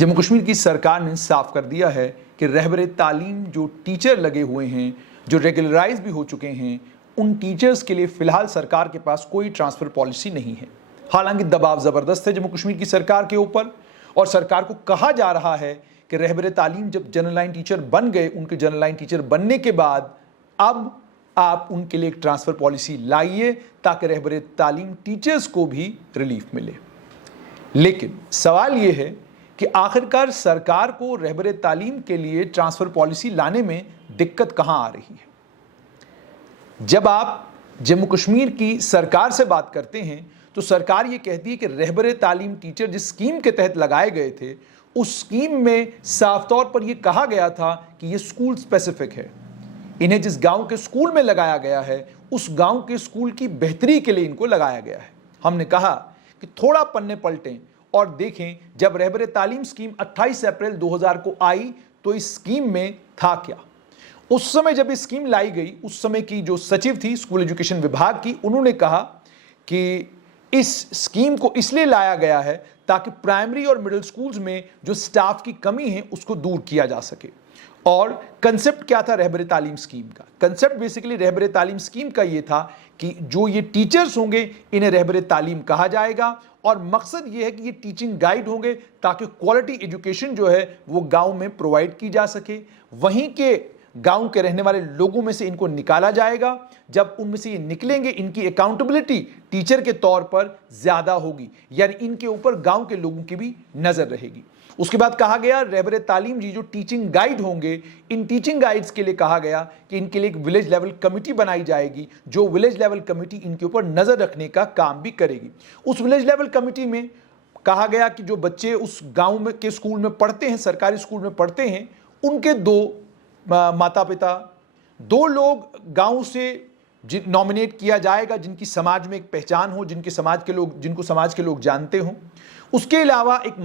जम्मू कश्मीर की सरकार ने साफ कर दिया है कि रहबरे तालीम जो टीचर लगे हुए हैं, जो रेगुलराइज भी हो चुके हैं, उन टीचर्स के लिए फिलहाल सरकार के पास कोई ट्रांसफर पॉलिसी नहीं है। हालांकि दबाव जबरदस्त है जम्मू कश्मीर की सरकार के ऊपर और सरकार को कहा जा रहा है कि रहबरे तालीम जब जनरल लाइन टीचर बन गए, उनके जनरल लाइन टीचर बनने के बाद अब आप उनके लिए एक ट्रांसफर पॉलिसी लाइए ताकि रहबरे तालीम टीचर्स को भी रिलीफ मिले। लेकिन सवाल यह है कि आखिरकार सरकार को रहबरे तालीम के लिए ट्रांसफर पॉलिसी लाने में दिक्कत कहां आ रही है। जब आप जम्मू कश्मीर की सरकार से बात करते हैं तो सरकार यह कहती है कि रहबरे तालीम टीचर जिस स्कीम के तहत लगाए गए थे, उस स्कीम में साफ तौर पर यह कहा गया था कि यह स्कूल स्पेसिफिक है। इन्हें जिस गांव के स्कूल में लगाया गया है, उस गांव के स्कूल की बेहतरी के लिए इनको लगाया गया है। हमने कहा कि थोड़ा पन्ने पलटें और देखें, जब रहबरे तालीम स्कीम 28 अप्रैल 2000 को आई तो इस स्कीम में था क्या। उस समय जब इस स्कीम लाई गई, उस समय की जो सचिव थी स्कूल एजुकेशन विभाग की, उन्होंने कहा कि इस स्कीम को इसलिए लाया गया है ताकि प्राइमरी और मिडिल स्कूल्स में जो स्टाफ की कमी है उसको दूर किया जा सके। और कंसेप्ट क्या था रहबरे तालीम स्कीम का? कंसेप्ट बेसिकली रहबरे तालीम स्कीम का ये था कि जो ये टीचर्स होंगे इन्हें रहबरे तालीम कहा जाएगा और मकसद ये है कि ये टीचिंग गाइड होंगे ताकि क्वालिटी एजुकेशन जो है वो गांव में प्रोवाइड की जा सके। वहीं के गांव के रहने वाले लोगों में से इनको निकाला जाएगा। जब उनमें से ये निकलेंगे, इनकी अकाउंटेबिलिटी टीचर के तौर पर ज्यादा होगी, यानी इनके ऊपर गांव के लोगों की भी नजर रहेगी। उसके बाद कहा गया रहबरे तालीम जी जो टीचिंग गाइड होंगे, इन टीचिंग गाइड्स के लिए कहा गया कि इनके लिए एक विलेज लेवल कमेटी बनाई जाएगी, जो विलेज लेवल कमेटी इनके ऊपर नजर रखने का काम भी करेगी। उस विलेज लेवल कमेटी में कहा गया कि जो बच्चे उस गांव में के स्कूल में पढ़ते हैं, सरकारी स्कूल में पढ़ते हैं, उनके दो माता पिता, दो लोग गांव से नॉमिनेट किया जाएगा जिनकी समाज में एक पहचान हो, जिनको समाज के लोग जानते हों। उसके अलावा एक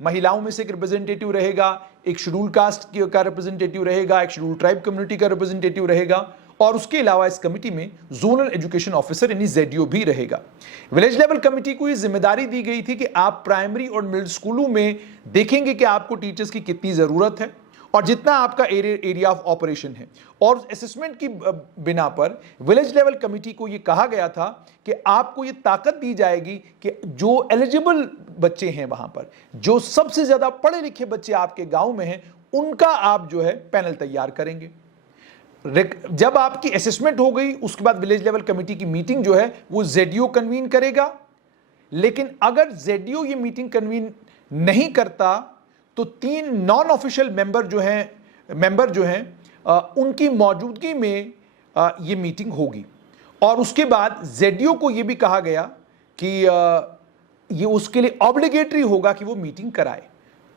महिलाओं में से एक रिप्रेजेंटेटिव रहेगा, एक शेड्यूल कास्ट का रिप्रेजेंटेटिव रहेगा, एक शेड्यूल ट्राइब कम्युनिटी का रिप्रेजेंटेटिव रहेगा और उसके अलावा इस कमेटी में जोनल एजुकेशन ऑफिसर यानी ZEDO भी रहेगा। विलेज लेवल कमेटी को ये जिम्मेदारी दी गई थी कि आप प्राइमरी और मिडिल स्कूलों में देखेंगे कि आपको टीचर्स की कितनी जरूरत है और जितना आपका एरिया ऑफ ऑपरेशन है। और असेसमेंट की बिना पर विलेज लेवल कमेटी को यह कहा गया था कि आपको यह ताकत दी जाएगी कि जो एलिजिबल बच्चे हैं वहां पर, जो सबसे ज्यादा पढ़े लिखे बच्चे आपके गांव में हैं, उनका आप जो है पैनल तैयार करेंगे। जब आपकी असेसमेंट हो गई, उसके बाद विलेज लेवल कमेटी की मीटिंग जो है वो ZEDO कन्वीन करेगा। लेकिन अगर ZEDO ये मीटिंग कन्वीन नहीं करता तो 3 नॉन ऑफिशियल मेंबर जो हैं उनकी मौजूदगी में ये मीटिंग होगी। और उसके बाद ZEDO को ये भी कहा गया कि ये उसके लिए ऑब्लिगेटरी होगा कि वो मीटिंग कराए।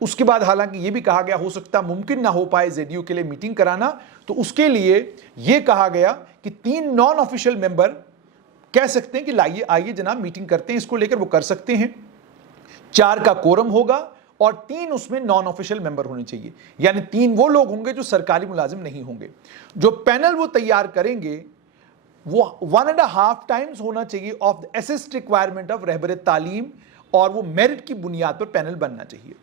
उसके बाद हालांकि ये भी कहा गया हो सकता मुमकिन ना हो पाए ZEDO के लिए मीटिंग कराना, तो उसके लिए ये कहा गया कि 3 नॉन ऑफिशियल मेंबर कह सकते हैं कि लाइए आइए जनाब मीटिंग करते हैं, इसको लेकर वो कर सकते हैं। 4 का कोरम होगा और 3 उसमें नॉन ऑफिशियल मेंबर होने चाहिए, यानी 3 वो लोग होंगे जो सरकारी मुलाजिम नहीं होंगे। जो पैनल वो तैयार करेंगे वो 1.5 टाइम्स होना चाहिए of the assessed requirement of रहबरे तालीम और वो मेरिट की बुनियाद पर पैनल बनना चाहिए।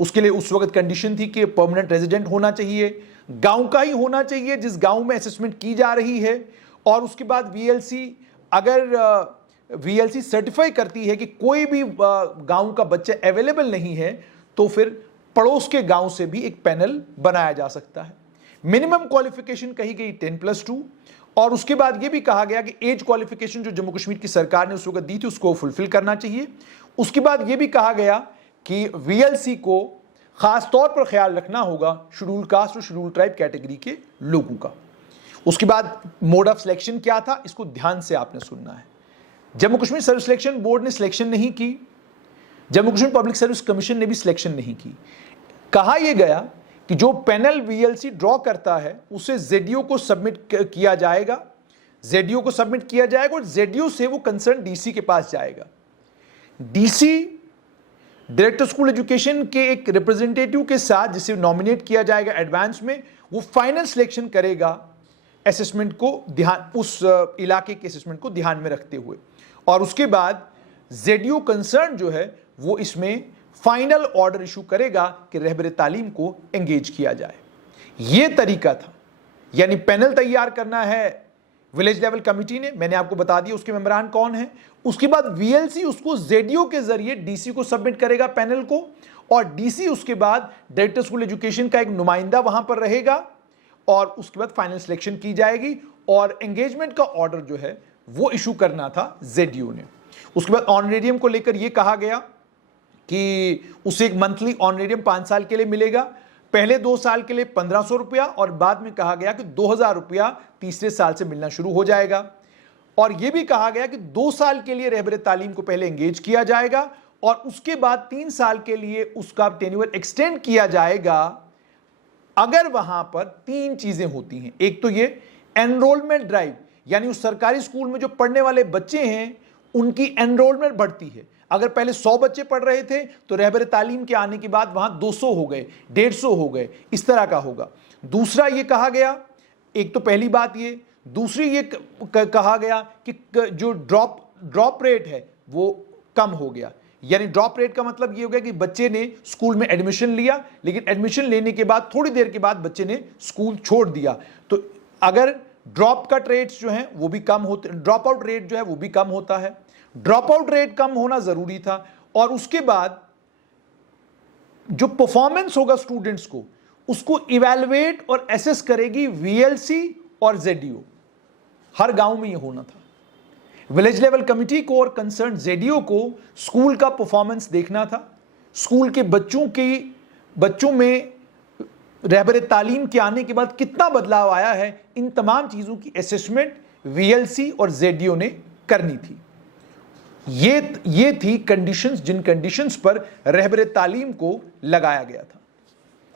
उसके लिए उस वक्त कंडीशन थी कि परमानेंट रेजिडेंट होना चाहिए, गांव का ही होना चाहिए जिस गांव में असेसमेंट की जा रही है। और उसके बाद VLC, अगर VLC सर्टिफाई करती है कि कोई भी गांव का बच्चा अवेलेबल नहीं है तो फिर पड़ोस के गांव से भी एक पैनल बनाया जा सकता है। मिनिमम क्वालिफिकेशन कही गई 10+2 और उसके बाद यह भी कहा गया कि एज क्वालिफिकेशन जो जम्मू कश्मीर की सरकार ने उस वक्त दी थी उसको फुलफिल करना चाहिए। उसके बाद यह भी कहा गया कि VLC को खास तौर पर ख्याल रखना होगा शेड्यूल कास्ट और शेड्यूल ट्राइब कैटेगरी के लोगों का। उसके बाद मोड ऑफ सिलेक्शन क्या था, इसको ध्यान से आपने सुनना है। Jammu Kashmir service selection board ने सिलेक्शन नहीं की, Jammu Kashmir public service commission ने भी सिलेक्शन नहीं की। कहा यह गया कि जो पैनल VLC ड्रॉ करता है उसे ZEDO को सबमिट किया जाएगा, ZEDO को सबमिट किया जाएगा और ZEDO से वो कंसर्न DC के पास जाएगा। DC डायरेक्टर स्कूल एजुकेशन के एक रिप्रेजेंटेटिव के साथ जिसे नॉमिनेट किया जाएगा एडवांस में, वो फाइनल सिलेक्शन करेगा असेसमेंट को उस इलाके के असेसमेंट को ध्यान में रखते हुए। और उसके बाद ZEDO कंसर्न जो है वो इसमें फाइनल ऑर्डर इशू करेगा कि रहबर तालीम को एंगेज किया जाए। यह तरीका था, यानी पैनल तैयार करना है विलेज लेवल कमिटी ने, मैंने आपको बता दिया उसके मेंबरान कौन है। उसके बाद वीएलसी उसको जेडीओ के जरिए डीसी को सबमिट करेगा पैनल को, और डीसी उसके बाद डायरेक्टर स्कूल एजुकेशन का एक नुमाइंदा वहां पर रहेगा, और उसके बाद फाइनल सिलेक्शन की जाएगी और एंगेजमेंट का ऑर्डर जो है वो इशू करना था जेडीओ ने। उसके बाद ऑनरेरियम को लेकर यह कहा गया कि उसे एक मंथली ऑनरेरियम 5 साल के लिए मिलेगा, पहले 2 साल के लिए 1500 रुपया, और बाद में कहा गया कि 2000 रुपया तीसरे साल से मिलना शुरू हो जाएगा। और यह भी कहा गया कि 2 साल के लिए रहबर तालीम को पहले एंगेज किया जाएगा और उसके बाद 3 साल के लिए उसका टेन्योर एक्सटेंड किया जाएगा अगर वहां पर 3 चीजें होती हैं। एक तो ये एनरोलमेंट ड्राइव, यानी उस सरकारी स्कूल में जो पढ़ने वाले बच्चे हैं उनकी एनरोलमेंट बढ़ती है। अगर पहले 100 बच्चे पढ़ रहे थे तो रहबर तालीम के आने के बाद वहां 200 हो गए, 150 हो गए, इस तरह का होगा। दूसरा ये कहा गया, एक तो पहली बात ये, दूसरी ये कहा गया कि जो ड्रॉप रेट है वो कम हो गया। यानी ड्रॉप रेट का मतलब ये हो गया कि बच्चे ने स्कूल में एडमिशन लिया, लेकिन एडमिशन लेने के बाद थोड़ी देर के बाद बच्चे ने स्कूल छोड़ दिया, तो अगर ड्रॉप कट रेट्स जो हैं वो भी कम होते, ड्रॉप आउट रेट जो है वो भी कम होता है। ड्रॉप आउट रेट कम होना जरूरी था। और उसके बाद जो परफॉर्मेंस होगा स्टूडेंट्स को, उसको इवैल्यूएट और एसेस करेगी वीएलसी और जेडीओ। हर गांव में ये होना था। विलेज लेवल कमिटी को और कंसर्न जेडीओ को स्कूल का परफॉर्मेंस देखना था, स्कूल के बच्चों में रहबर तालीम के आने के बाद कितना बदलाव आया है, इन तमाम चीजों की असेसमेंट वीएलसी और जेडीओ ने करनी थी। ये थी कंडीशंस, जिन कंडीशंस पर रहबर तालीम को लगाया गया था।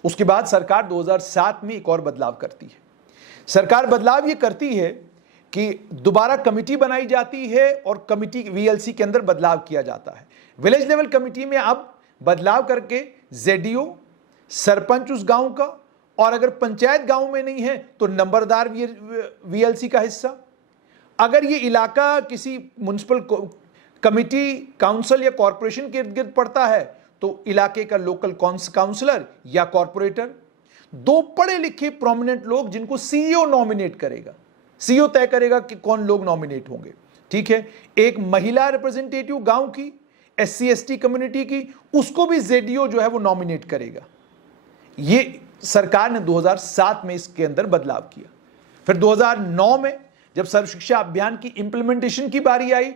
उसके बाद सरकार 2007 में एक और बदलाव करती है। सरकार बदलाव ये करती है कि दोबारा कमिटी बनाई जाती है और कमिटी वीएलसी के अंदर बदलाव किया जाता है। विलेज लेवल कमिटी में अब बदलाव करके जेडीओ, सरपंच उस गांव का, और अगर पंचायत गांव में नहीं है तो नंबरदार वीएलसी का हिस्सा। अगर ये इलाका किसी म्युनिसिपल कमिटी, काउंसिल या कॉरपोरेशन के इर्द गिर्द पड़ता है तो इलाके का लोकल काउंसलर या कॉरपोरेटर, 2 पढ़े लिखे प्रोमिनेंट लोग जिनको सीईओ नॉमिनेट करेगा, सीईओ तय करेगा कि कौन लोग नॉमिनेट होंगे, ठीक है। एक महिला रिप्रेजेंटेटिव गांव की, एससी एसटी कम्युनिटी की, उसको भी जेडीओ जो है वो नॉमिनेट करेगा। ये सरकार ने 2007 में इसके अंदर बदलाव किया। फिर 2009 में जब सर्व शिक्षा अभियान की इंप्लीमेंटेशन की बारी आई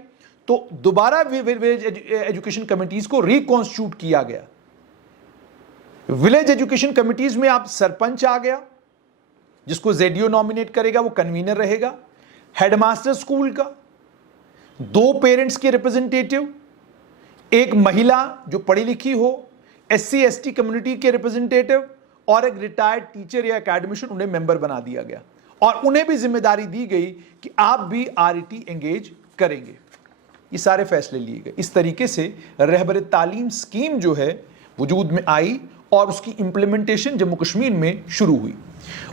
तो दोबारा विलेज एजुकेशन कमिटीज को रिकॉन्स्टिट्यूट किया गया। विलेज एजुकेशन कमिटीज में आप सरपंच आ गया, जिसको जेडीओ नॉमिनेट करेगा, वो कन्वीनर रहेगा। हेडमास्टर स्कूल का, 2 पेरेंट्स के रिप्रेजेंटेटिव, एक महिला जो पढ़ी लिखी हो, एससी एसटी कम्युनिटी के रिप्रेजेंटेटिव, और एक रिटायर्ड टीचर या एकेडमिशियन, उन्हें मेंबर बना दिया गया और उन्हें भी जिम्मेदारी दी गई कि आप भी आरईटी एंगेज करेंगे। ये सारे फैसले लिए गए। इस तरीके से रहबर तालीम स्कीम जो है वजूद में आई और उसकी इंप्लीमेंटेशन जम्मू कश्मीर में शुरू हुई।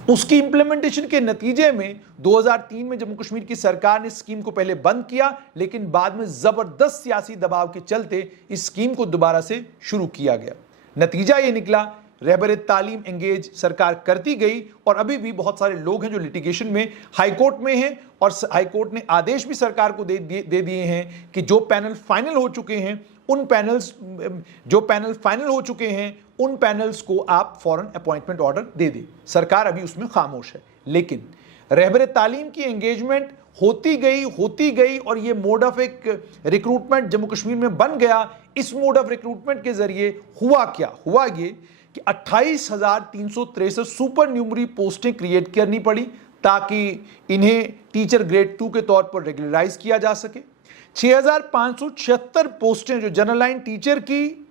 उसकी इंप्लीमेंटेशन के नतीजे में 2003 में जम्मू कश्मीर की सरकार ने स्कीम को पहले बंद किया, लेकिन बाद में जबरदस्त सियासी दबाव के चलते इस स्कीम को दोबारा से शुरू किया गया। नतीजा ये निकला, रहबर तालीम एंगेज सरकार करती गई और अभी भी बहुत सारे लोग हैं जो लिटिगेशन में हाईकोर्ट में हैं और हाईकोर्ट ने आदेश भी सरकार को दे दिए हैं कि जो पैनल फाइनल हो चुके हैं उन पैनल्स को आप फौरन अपॉइंटमेंट ऑर्डर दे दें। सरकार अभी उसमें खामोश है। लेकिन रहबर तालीम की एंगेजमेंट होती गई और ये मोड ऑफ एक रिक्रूटमेंट जम्मू कश्मीर में बन गया। इस मोड ऑफ रिक्रूटमेंट के जरिए हुआ ये कि 28,363 सुपर न्यूमरी पोस्टें क्रिएट करनी पड़ी ताकि इन्हें टीचर ग्रेड 2 के तौर पर रेगुलराइज किया जा सके। 6,576 पोस्टें जो जनरल लाइन टीचर की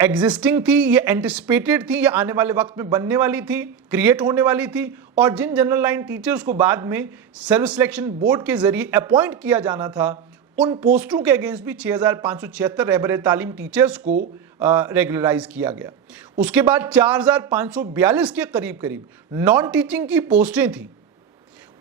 एग्जिस्टिंग थी या एंटिसिपेटेड थी या आने वाले वक्त में बनने वाली थी, क्रिएट होने वाली थी, और जिन जनरल लाइन टीचर्स को बाद में सर्विस सिलेक्शन बोर्ड के जरिए अपॉइंट किया जाना था, उन पोस्टों के अगेंस्ट भी 6,576 रहबर तालीम टीचर्स को रेगुलराइज किया गया। उसके बाद 4,542 के करीब नॉन टीचिंग की पोस्टें थी,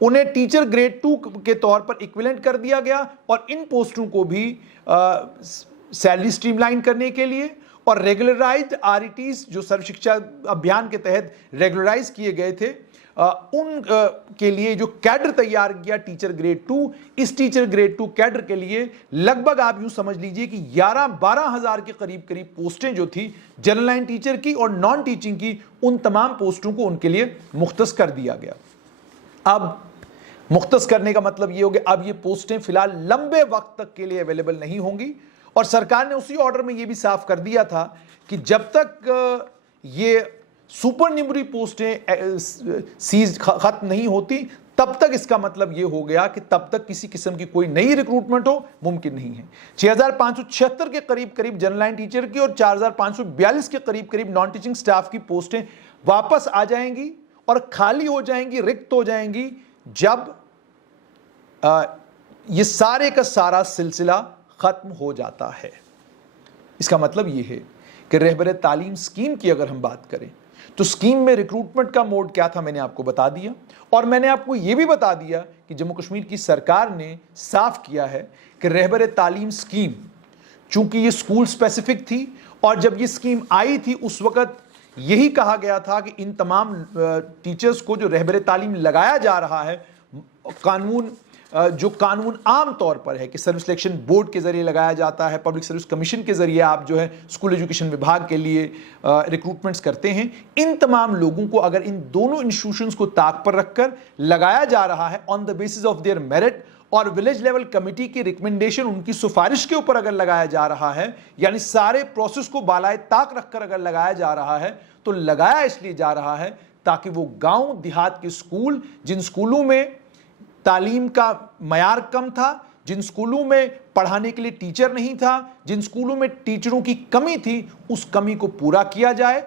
उन्हें टीचर ग्रेड 2 के तौर पर इक्विवेलेंट कर दिया गया और इन पोस्टों को भी सैलरी स्ट्रीमलाइन करने के लिए और रेगुलराइज्ड आरईटीज जो सर्व शिक्षा अभियान के तहत रेगुलराइज किए गए थे, के लिए जो कैडर तैयार किया टीचर ग्रेड 2, इस टीचर ग्रेड 2 कैडर के लिए लगभग आप यूं समझ लीजिए कि 11-12 हजार के करीब करीब पोस्टें जो थी जनरल लाइन टीचर की और नॉन टीचिंग की, उन तमाम पोस्टों को उनके लिए मुख्तस कर दिया गया। अब मुख्तस करने का मतलब ये हो गया अब ये पोस्टें फिलहाल लंबे वक्त तक के लिए अवेलेबल नहीं होंगी। और सरकार ने उसी ऑर्डर में ये भी साफ कर दिया था कि जब तक ये सुपरन्यूमरी पोस्टें सीज खत्म नहीं होती, तब तक इसका मतलब ये हो गया कि तब तक किसी किस्म की कोई नई रिक्रूटमेंट हो मुमकिन नहीं है। 6576 के करीब करीब जनरल लाइन टीचर की और 4542 के करीब करीब नॉन टीचिंग स्टाफ की पोस्टें वापस आ जाएंगी और खाली हो जाएंगी, रिक्त हो जाएंगी, जब ये सारे का सारा सिलसिला खत्म हो जाता है। इसका मतलब ये है कि रहबर तालीम स्कीम की अगर हम बात करें तो स्कीम में रिक्रूटमेंट का मोड क्या था मैंने आपको बता दिया, और मैंने आपको यह भी बता दिया कि जम्मू कश्मीर की सरकार ने साफ किया है कि रहबर तालीम स्कीम चूंकि ये स्कूल स्पेसिफिक थी और जब ये स्कीम आई थी उस वक्त यही कहा गया था कि इन तमाम टीचर्स को जो रहबर तालीम लगाया जा रहा है, जो कानून आम तौर पर है कि सर्विस सिलेक्शन बोर्ड के जरिए लगाया जाता है, पब्लिक सर्विस कमीशन के जरिए आप जो है स्कूल एजुकेशन विभाग के लिए रिक्रूटमेंट्स करते हैं, इन तमाम लोगों को अगर इन दोनों इंस्टीट्यूशंस को ताक पर रखकर लगाया जा रहा है on the basis of their merit और विलेज लेवल कमेटी की रिकमेंडेशन, उनकी सिफारिश के ऊपर अगर लगाया जा रहा है, यानी सारे प्रोसेस को बालाए ताक रखकर अगर लगाया जा रहा है, तो लगाया इसलिए जा रहा है ताकि वो गांव देहात के स्कूल, जिन स्कूलों में तालीम का मयार कम था, जिन स्कूलों में पढ़ाने के लिए टीचर नहीं था, जिन स्कूलों में टीचरों की कमी थी, उस कमी को पूरा किया जाए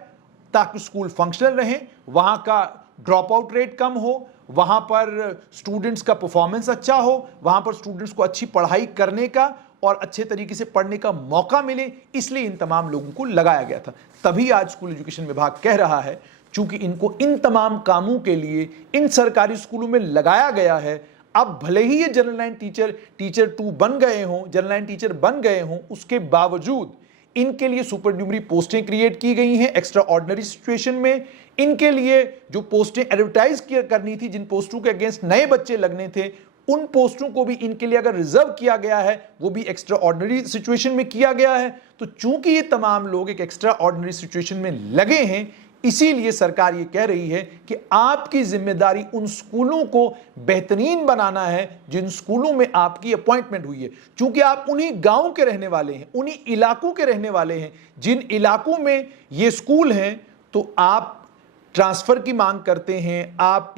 ताकि स्कूल फंक्शनल रहे, वहां का ड्रॉप आउट रेट कम हो, वहां पर स्टूडेंट्स का परफॉर्मेंस अच्छा हो, वहां पर स्टूडेंट्स को अच्छी पढ़ाई करने का और अच्छे तरीके से पढ़ने का मौका मिले, इसलिए इन तमाम लोगों को लगाया गया था। तभी आज स्कूल एजुकेशन विभाग कह रहा है चूंकि इनको इन तमाम कामों के लिए इन सरकारी स्कूलों में लगाया गया है, अब भले ही ये जनरल लाइन टीचर 2 बन गए हों, जनरल लाइन टीचर बन गए हों, उसके बावजूद इनके लिए सुपरन्यूमरी पोस्टें क्रिएट की गई हैं एक्स्ट्रा ऑर्डिनरी सिचुएशन में। इनके लिए जो पोस्टें एडवर्टाइज करनी थी, जिन पोस्टों के अगेंस्ट नए बच्चे लगने थे, उन पोस्टों को भी इनके लिए अगर रिजर्व किया गया है, वो भी एक्स्ट्रा ऑर्डिनरी सिचुएशन में किया गया है। तो चूंकि ये तमाम लोग एक एक्स्ट्रा ऑर्डिनरी सिचुएशन में लगे हैं, इसीलिए सरकार ये कह रही है कि आपकी जिम्मेदारी उन स्कूलों को बेहतरीन बनाना है जिन स्कूलों में आपकी अपॉइंटमेंट हुई है। चूंकि आप उन्हीं गांव के रहने वाले हैं, उन्हीं इलाकों के रहने वाले हैं, जिन इलाकों में ये स्कूल हैं, तो आप ट्रांसफर की मांग करते हैं, आप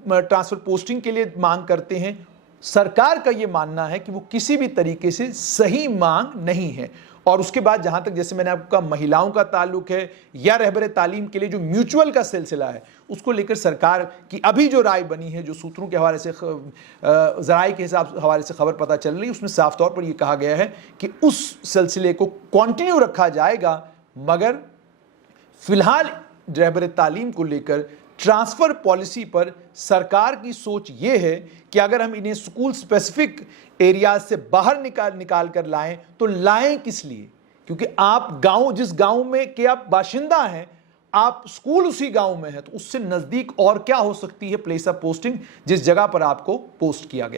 ट्रांसफर पोस्टिंग के लिए मांग करते हैं। सरकार का यह मानना है कि वो किसी भी तरीके से सही मांग नहीं है। और उसके बाद जहां तक जैसे मैंने आपको कहा महिलाओं का ताल्लुक है या रहबर तालीम के लिए जो म्यूचुअल का सिलसिला है, उसको लेकर सरकार की अभी जो राय बनी है, जो सूत्रों के हवाले से ज़राए के हवाले से खबर पता चल रही है, उसमें साफ तौर पर यह कहा गया है कि उस सिलसिले को कंटिन्यू रखा जाएगा, मगर फिलहाल रहबर तालीम को लेकर ट्रांसफर पॉलिसी पर सरकार की सोच यह है कि अगर हम इन्हें स्कूल स्पेसिफिक एरियाज से बाहर निकाल कर लाएं, तो लाएं किस लिए? क्योंकि आप गांव, जिस गांव में के आप बाशिंदा हैं, आप स्कूल उसी गांव में है, तो उससे नजदीक और क्या हो सकती है प्लेस ऑफ पोस्टिंग जिस जगह पर आपको पोस्ट किया गया।